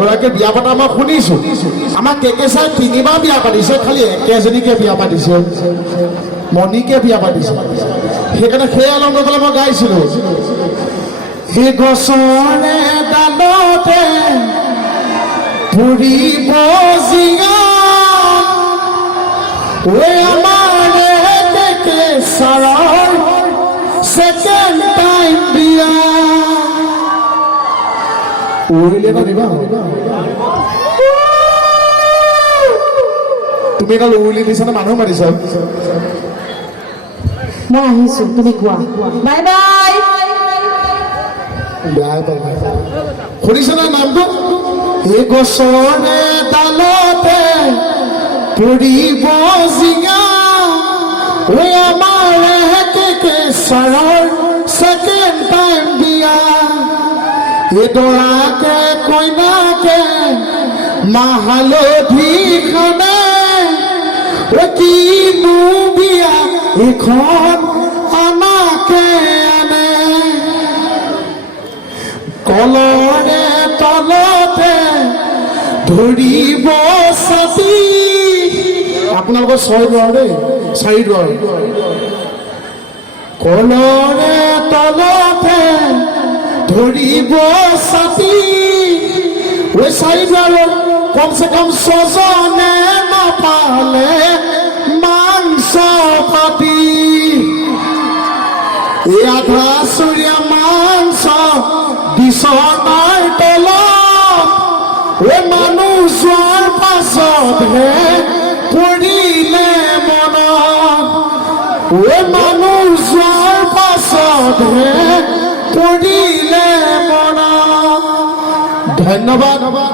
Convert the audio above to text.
গৰাকী বিয়া পতা মই শুনিছো আমাৰ কেকেচাই 3বাৰ বিয়া পাতিছে খালি একেজনীকে বিয়া পাতিছে মণিকে বিয়া পাতিছে সেইকাৰণে সেই আলম গৈ পেলাই মই গাইছিলো এই গছৰে ডালতে ফুৰিব জিঙা ঐ আমাৰ কেকেচাৰৰ সেকেন্ড টাইম বিয়া উৰিলে না দিবা তুমি কাল উৰিলি দিছা না মানুহ মাৰিছা মই আহিছো তুমি কোৱা বাই বাই বেয়া পাই শুনিছা না নামটো এই গছৰে ডালতে ফুৰিব জিঙা ঐ আমাৰ কেকেচাৰৰ সেকেন্ড টাইম বিয়া এই দৰাকে কইনাকে মাহালধি খানে কিনো বিয়া এইখন আমাকে আনে কলৰে তলতে ধৰিব ছাতি আপোনালোকৰ 6 ঘৰ দেই 4 ঘৰ কলৰে তলতে ধৰিব ছাতি ঐ 4 ঘৰ কমসে কম 6জনে নাপালে মাংস পাতি এই আধা চুৰীয়া মাংস বিচনাৰ তলত ঐ মানুহ যোৱাৰ পাছতহে পৰিলে মনত ঐ মানুহ যোৱাৰ পাছতহে পৰিলে মনত ধন্যবাদ।